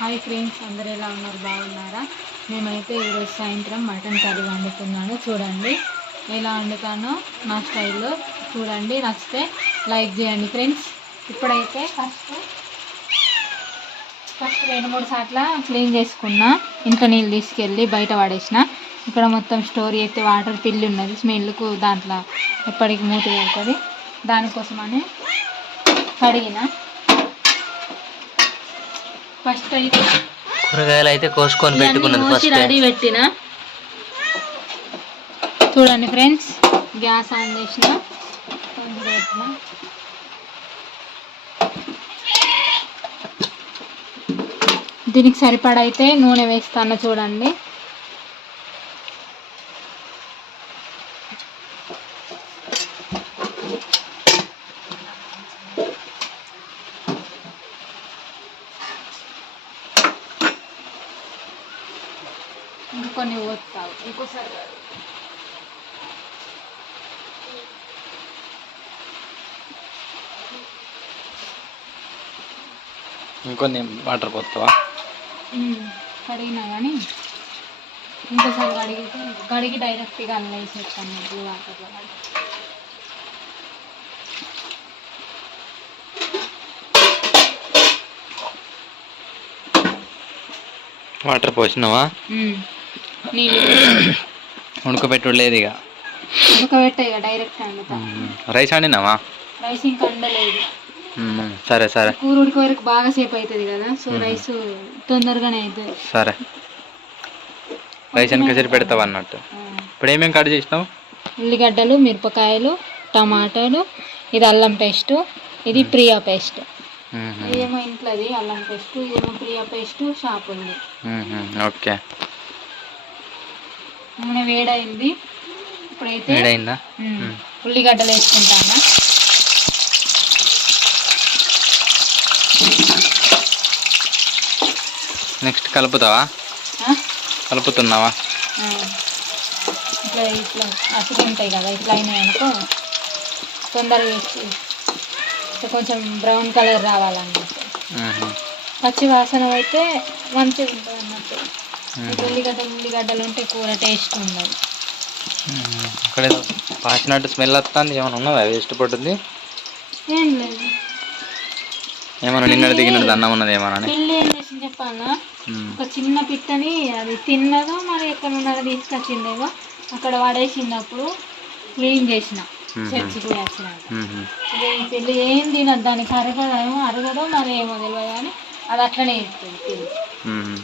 Hi friends అందరు ఎలా ఉన్నారు? బాగున్నారా? మేమైతే ఈరోజు సాయంత్రం మటన్ కర్రీ వండుతున్నాను చూడండి ఎలా వండుతానో నా స్టైల్లో చూడండి. నచ్చితే లైక్ చేయండి ఫ్రెండ్స్. ఇప్పుడైతే ఫస్ట్ ఫస్ట్ రెండు మూడు సార్లు క్లీన్ చేసుకున్నా ఇంట్లో నీళ్ళు తీసుకెళ్ళి బయట పడేసిన. ఇక్కడ మొత్తం స్టోర్ అయితే వాటర్ పిల్లి ఉన్నది. స్మెల్కు దాంట్లో ఎప్పటికి మూత వెళ్తుంది దానికోసమని కడిగిన. ఫస్ట్ అయితే కూరగాయలు అయితే కోసుకొని పెట్టుకున్నది ఫస్ట్ రెడీ పెట్టిన. చూడండి ఫ్రెండ్స్ గ్యాస్ ఆన్ చేసిన. దీనికి సరిపడా అయితే నూనె వేస్తాను చూడండి ఇంకా కొన్ని పోతావు ఇంకోసారి కాదు. ఇంకొన్ని వాటర్ పోతావా? కడిగినా కానీ ఇంకోసారి కడిగితే కడిగి డైరెక్ట్గా అల్ల వేసేస్తాను ఇప్పుడు వాటర్లో వాటర్ పోసినావా? ఉడకబెట్టుడు లేదు ఇక ఉడకబెట్ట ఇక డైరెక్ట్ రైస్ వండినావా రైస్ ఇంకా వండలేదు. సరే సరే. కూర ఉడికే వరకు బాగా సేపు అవుతుంది కదా సో రైస్ తొందరగానే అవుతుంది సరే. రైస్ వెనక సరి పెడతావు అన్నట్టు. ఇప్పుడు ఏమేమి కట్ చేసినావు? ఉల్లిగడ్డలు మిరపకాయలు టమాటాలు ఇది అల్లం పేస్ట్ ఇది ప్రియా పేస్ట్. మ్మ్. ఇదేమో ఇంట్లోది అల్లం పేస్ట్ ఇదేమో ప్రియా పేస్ట్ షాప్ ఉంది. ఓకే. నూనె వేడైంది. ఇప్పుడైతే వేడైందా? ఉల్లిగడ్డలు వేసుకుంటాను? నెక్స్ట్ కలుపుతావా? కలుపుతున్నావా. ఇట్లా ఇట్లా అసలు ఉంటాయి కదా ఇట్లా అయినాయి అనుకో తొందరగా ఇట్లా కొంచెం బ్రౌన్ కలర్ రావాలన్నట్టు మ్మ్. పచ్చి వాసన అయితే మంచిగా ఉంటుంది అన్నట్టు. ఇట్లా ఉల్లిగడ్డలు ఉల్లిగడ్డలు ఉంటే కూర టేస్ట్ ఉండదు. ఇక్కడ ఏదో పాసినట్టు స్మెల్ వస్తుంది ఏమైనా ఉన్నదా వేస్ట్ పడుతుంది ఏం లేదు ఏమైనా నిన్నటి దిగినట్టు అన్నం ఉన్నది ఏమన్నా? పిల్లి ఏం చేసింది చెప్పాలా మ్మ్. ఒక చిన్న పిట్టని అది తిన్నదో మరి ఎక్కడ ఉన్నదో తీసుకొచ్చిందేమో అక్కడ పడేసినప్పుడు క్లీన్ చేసిన. చర్చికి ఈ పిల్లి ఏం తినదు దానికి అరగదేమో అరగదో మరి ఏమో తెలియదు కానీ అది అట్లనే ఇస్తుంది పిల్లి మ్మ్.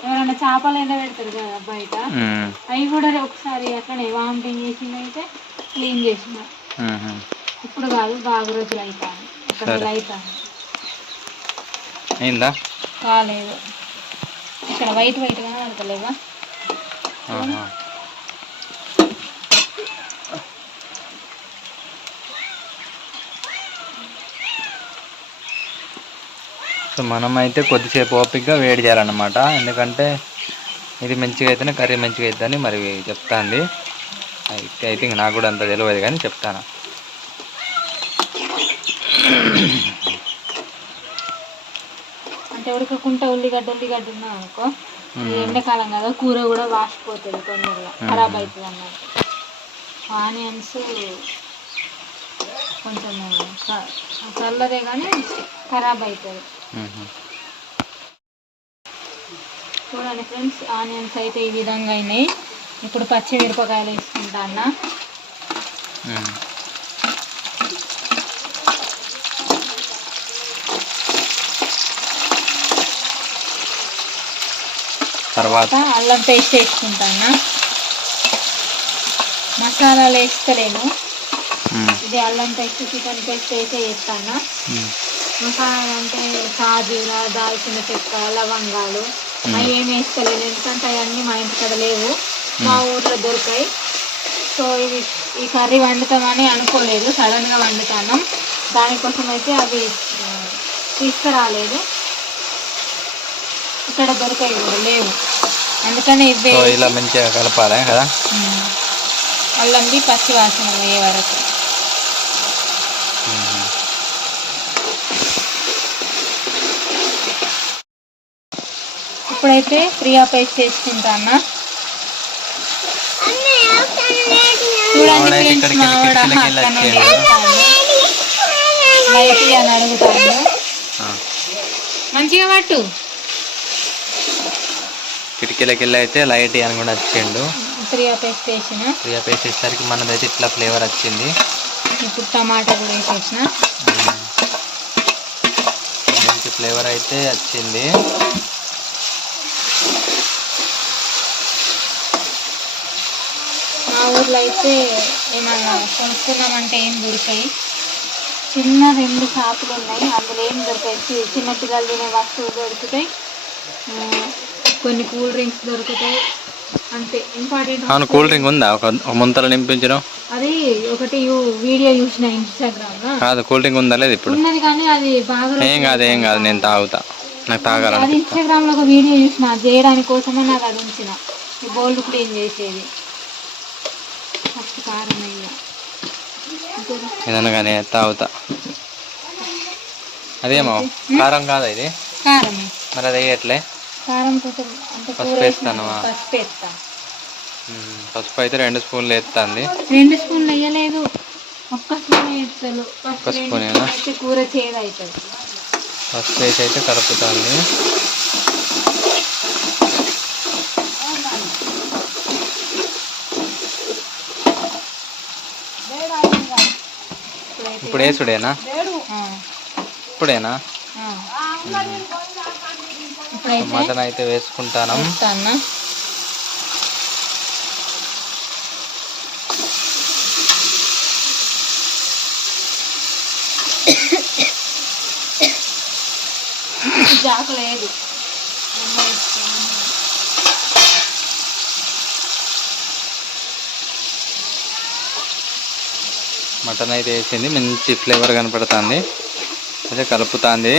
ఎవరైనా చేపలు ఎండ పెడతారు కదా బయట. అవి కూడా ఒకసారి అట్లనే వామిటింగ్ చేసింది అయితే క్లీన్ చేసిన. ఇప్పుడు కాదు బాగా రోజులు అవుతాను ఒక. నెల అవుతాను అయిందా? కాలేదు. ఇక్కడ వైట్ వైట్గా కనపడతలేవా. సో మనం అయితే కొద్దిసేపు ఓపికగా వేడి చేయాలన్నమాట. ఎందుకంటే ఇది మంచిగా అయితేనే కర్రీ మంచిగా అవుతుందని మరి చెప్తా అండి అయితే ఐ థింక్ నాకు కూడా అంత తెలియదు కానీ చెప్తాను. అంటే ఉడకకుంటే ఉల్లిగడ్డ ఉల్లిగడ్డ ఉన్నా అనుకో ఎండాకాలం కదా కూర కూడా వాసిపోతుంది తొందరగా ఖరాబ్ అవుతుంది అన్నట్టు. ఆనియన్స్ కొంచెం చల్లదే కానీ ఖరాబ్ అవుతుంది. చూడండి ఫ్రెండ్స్ ఆనియన్స్ అయితే ఈ విధంగా అయినాయి. ఇప్పుడు పచ్చి మిరపకాయలు వేసుకుంటా అన్న. తర్వాత అల్లం పేస్ట్ వేసుకుంటా అన్న మసాలాలు వేస్తలేను. ఇది అల్లం పేస్ట్ చికెన్ పేస్ట్ వేసే వేస్తాను మ్మ్. మసాలా అంటే సాజీర దాల్చిన చెక్క లవంగాలు. అవి ఏం వేస్తలేదు ఎందుకంటే అవన్నీ మా ఇంటికాడ లేవు. మా ఊర్లో దొరికాయి. సో ఇది ఈ కర్రీ వండుతామని అనుకోలేదు. సడన్గా వండుతాను. దానికోసం అయితే అవి తీసుకురాలేదు. ఇక్కడ దొరికాయి కూడా లేవు అందుకని ఇవే ఇలా మంచిగా కలపాలి కదా ఉమ్. అల్లంది పచ్చి వాసన పోయే వరకు. ఇప్పుడైతే ప్రియా పేస్ట్ చూడండి ఫ్రెండ్స్ అక్కడ నుండి వెళ్ళొచ్చాడు. వస్తాడు. లైట్ అని అడుగుతాను మంచిగా పట్టు కిటికీలకి వెళ్ళి అయితే లైట్ అని కూడా వచ్చిండు ప్రియా పేస్ట్ వేసిన ప్రియా పేస్ట్ వేసేసరికి మనదైతే ఇట్లా ఫ్లేవర్ వచ్చింది ఇప్పుడు టమాటా కూడా వేసేసిన. మంచి ఫ్లేవర్ అయితే వచ్చింది మా ఊర్లో అయితే ఏమన్నా కొనుక్కున్నామంటే ఏం దొరికాయి. చిన్న రెండు షాపులు ఉన్నాయి. అందులో ఏం దొరికాయి? చిన్న పిల్లలు తినే వస్తువులు దొరుకుతాయి. కొన్ని కూల్ డ్రింక్స్ దొరుకుతాయి. అంతే. ఇంపార్టెంట్ అవును కూల్ డ్రింక్ ఉందా? ఒక ముంతలు నింపించడం? అది ఒకటి వీడియో చూసిన ఇన్స్టాగ్రామ్ కాదు కూల్ డ్రింక్ ఉందా లేదు ఇప్పుడు? ఉన్నది కానీ అది బాగా ఏం కాదు ఏం కాదు నేను తాగుతా. నాకు అది తాగాలని ఇన్స్టాగ్రామ్లో ఒక వీడియో చూసిన అది చేయడానికి కోసమే నాకు అది ఉంచిన. ఈ బౌల్ క్లీన్ చేసేది. ఫస్ట్ కారం ఏదన్నా కానీ తాగుతా. అదేమో కారం కాదా ఇది? కారమే. మరి అది వేయట్లే. కారం కొంచెం అంటే పసుపు? వేసినాక పసుపు వేస్తా. ఉమ్, పసుపు అయితే రెండు స్పూన్లు వేస్తుంది. రెండు స్పూన్లు వేయలేదు. ఒక్క స్పూన్ వేస్తాను. ఫస్ట్ ఒక్క రెండు స్పూనేనా? స్పూన్ అయితే కూర చేదు అవుతుంది పసుపు వేసి అయితే కలుపుతుంది. ఇప్పుడైతే ఇప్పుడు వేసుడేనా? ఆ, ఇప్పుడేనా? ఆ. మటన్ అయితే వేసుకుంటాను. వేస్తాను? జాకు లేదు. మటన్ అయితే వేసింది. మంచి ఫ్లేవర్ కనపడుతుంది. అయితే కలుపుతుంది.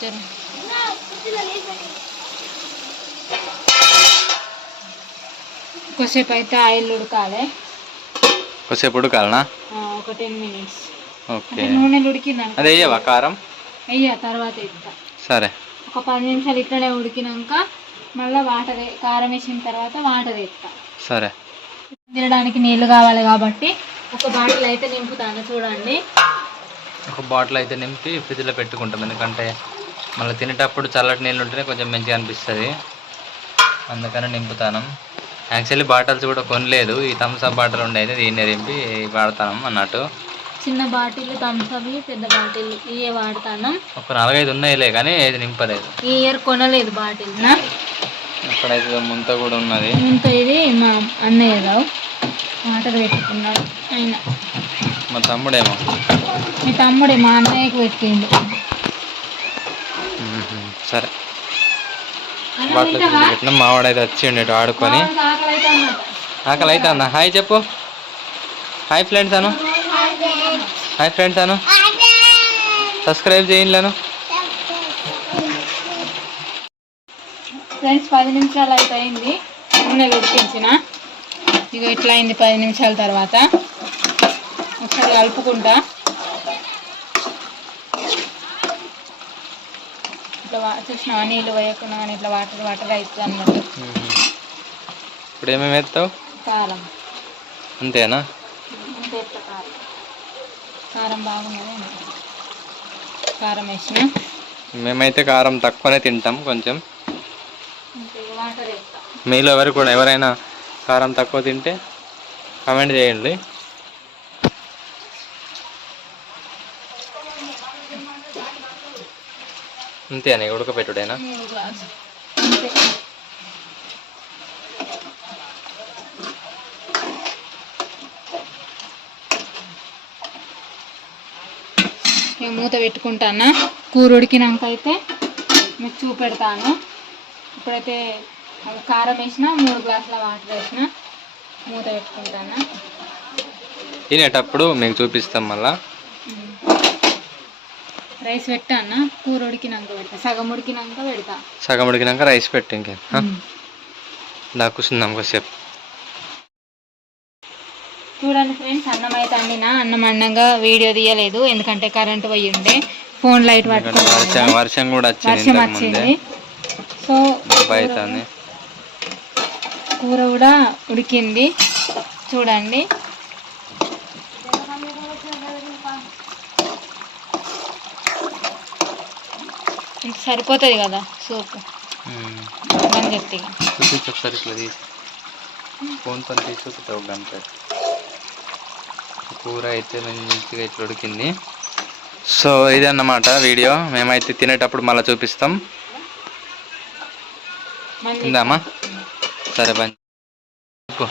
జర. కొద్దిసేపు అయితే ఆయిల్ ఉడకాలి. కొద్దిసేపు ఉడకాలనా? ఒక టెన్ మినిట్స్. ఓకే. అంటే నూనెలు ఉడికిందనుకో అదే వేయవా? కారం? అయ్యా తర్వాత ఇస్తా సరే. ఒక పది నిమిషాలు ఇట్లనే ఉడికినాక మళ్ళీ వాటర్ కారం వేసిన తర్వాత వాటర్ వేస్తా. సరే. తినడానికి నీళ్ళు కావాలి కాబట్టి ఒక బాటిల్ అయితే నింపుతాను చూడండి. ఒక బాటిల్ అయితే నింపి ఫ్రిడ్జ్లో పెట్టుకుంటాం. ఎందుకంటే మళ్ళీ తినేటప్పుడు చల్లటి నీళ్ళు ఉంటేనే కొంచెం మంచిగా అనిపిస్తుంది. అందుకని నింపుతాను. యాక్చువల్లీ బాటిల్స్ కూడా కొనలేదు. ఈ థమ్స్అప్ బాటిల్ ఉండే అయితే దీన్ని నింపి వాడతాను అన్నట్టు. చిన్న బాటిల్ థమ్స్ అప్ పెద్ద బాటిల్ ఇవే వాడతాను. ఒక నాలుగైదు ఉన్నాయిలే కానీ ఏది నింపలేదు. ఈ ఇయర్ కొనలేదు బాటిల్ అక్కడైతే ముంత కూడా ఉన్నది. ఇంత ఇది మా అన్నయ్య రావు వాటర్ పెట్టుకున్నాడు. ఆయన మా తమ్ముడేమో. మీ తమ్ముడే మా అన్నయ్యకి పెట్టిండు. సరే. బాటిల్? పెట్టిన. మావాడైతే వచ్చిండు ఆడుకొని. ఆకలి అయితే అన్న హాయ్ చెప్పు. హాయ్ ఫ్రెండ్స్ అను. హాయ్ ఫ్రెండ్స్ అను. సబ్స్క్రైబ్ చేయండి ఫ్రెండ్స్ పది నిమిషాలు అయితే అయింది. నూనె పెట్టించిన. ఇక ఇట్లా అయింది పది నిమిషాల తర్వాత. ఒకసారి కలుపుకుంటా. ఇట్లా చూసినావా? నీళ్ళు వేయకుండా కానీ ఇట్లా వాటర్ వాటర్ అవుతుంది అన్నట్టు ఇప్పుడు ఏమేమి వేస్తావు? కారం. అంతేనా? అంతే కారం. కారం బాగున్నది కారం వేసిన. మేమైతే కారం తక్కువనే తింటాం కొంచెం. మీలో ఎవరు కూడా ఎవరైనా కారం తక్కువ తింటే కామెంట్ చేయండి. అంతేనా ఉడకపెట్టుడేనా? ఇక మూత పెట్టుకుంటాను? కూర ఉడికినాక అయితే మీకు చూపెడతాను. ఇప్పుడైతే కారం వేసిన మూడు గ్లాసుల వాటర్ వేసిన మూత పెట్టుకుంటాను? తినేటప్పుడు మీకు చూపిస్తాం మళ్ళా. రైస్ పెట్టా అన్న కూర ఉడికినాక పెడతా సగం ఉడికినాక పెడతా. సగం ఉడికినాక రైస్ పెట్టు ఇంకే దా కూర్చుందాం కొద్దిసేపు. చూడండి ఫ్రెండ్స్ అన్నం అయితే అండినా అన్నం అండంగా వీడియో తీయలేదు ఎందుకంటే కరెంట్ పోయి ఉండే ఫోన్ లైట్ పట్టుకుని వర్షం కూడా వర్షం వచ్చింది. సో కూర కూడా ఉడికింది. చూడండి. సరిపోతుంది కదా సూప్. అని చెప్తే ఇక. చూపించు ఒకసారి ఇట్లా తీసి. ఫోన్ పని తీసి చూపుతావు గంట. కూర అయితే మంచిగా ఇట్లా ఉడికింది. సో ఇది అన్నమాట వీడియో. మేమైతే తినేటప్పుడు మళ్ళీ చూపిస్తాం. తిందామా? సరే చెప్పు.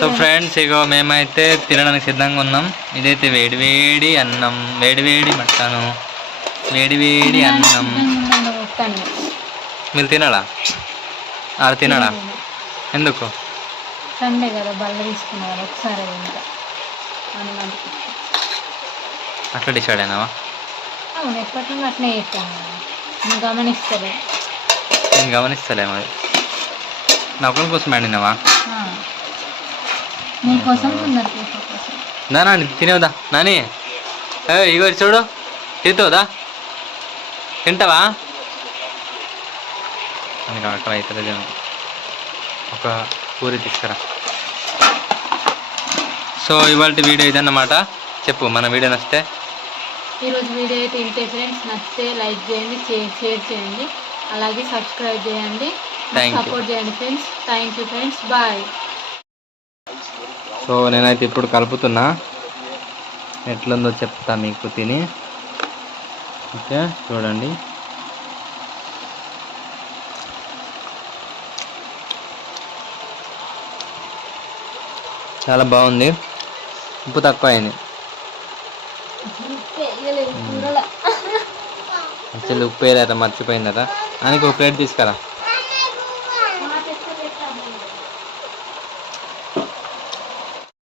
సో ఫ్రెండ్స్ ఇగో మేమైతే తినడానికి సిద్ధంగా ఉన్నాం. ఇదైతే వేడి వేడి అన్నం. వేడి వేడి మటను. వేడి వేడి అన్నం. మీరు తినడా? ఆడ తినడా? ఎందుకు? సండే కదా బల్ల తీసుకున్నా కదా ఒకసారి అట్లా డిసైడ్ అయినావా? అవును ఎప్పటి నుండి అట్నే చేస్తాను. నువ్వు గమనిస్తలే. నేను గమనిస్తలే మరి. నా ఒకరి కోసం ఆడినావా. నీకోసం నాని తినేవదా? నాని. ఇగో చూడు. తింటావుదా? తింటావా? అని అక్కడ అవుతుంది ఒక పూరి తీసుకురా. సో ఇవాళ వీడియో ఇదన్నమాట. చెప్పు మన వీడియో నచ్చితే. ఈరోజు వీడియో అయితే ఇంతే ఫ్రెండ్స్. నచ్చితే లైక్ చేయండి షేర్ చేయండి. అలాగే సబ్స్క్రైబ్ చేయండి. సపోర్ట్ చేయండి friends. Thank you friends. Bye so నేనైతే ఇప్పుడు కలుపుతున్నా. ఎట్లుందో చెప్తా మీకు తిని. ఓకే చూడండి. చాలా బాగుంది. ఉప్పు తక్కువ అయింది యాక్చువల్లీ ఉప్పు వేయలేట మర్చిపోయిందట అని ఒక ప్లేట్ తీసుకురా.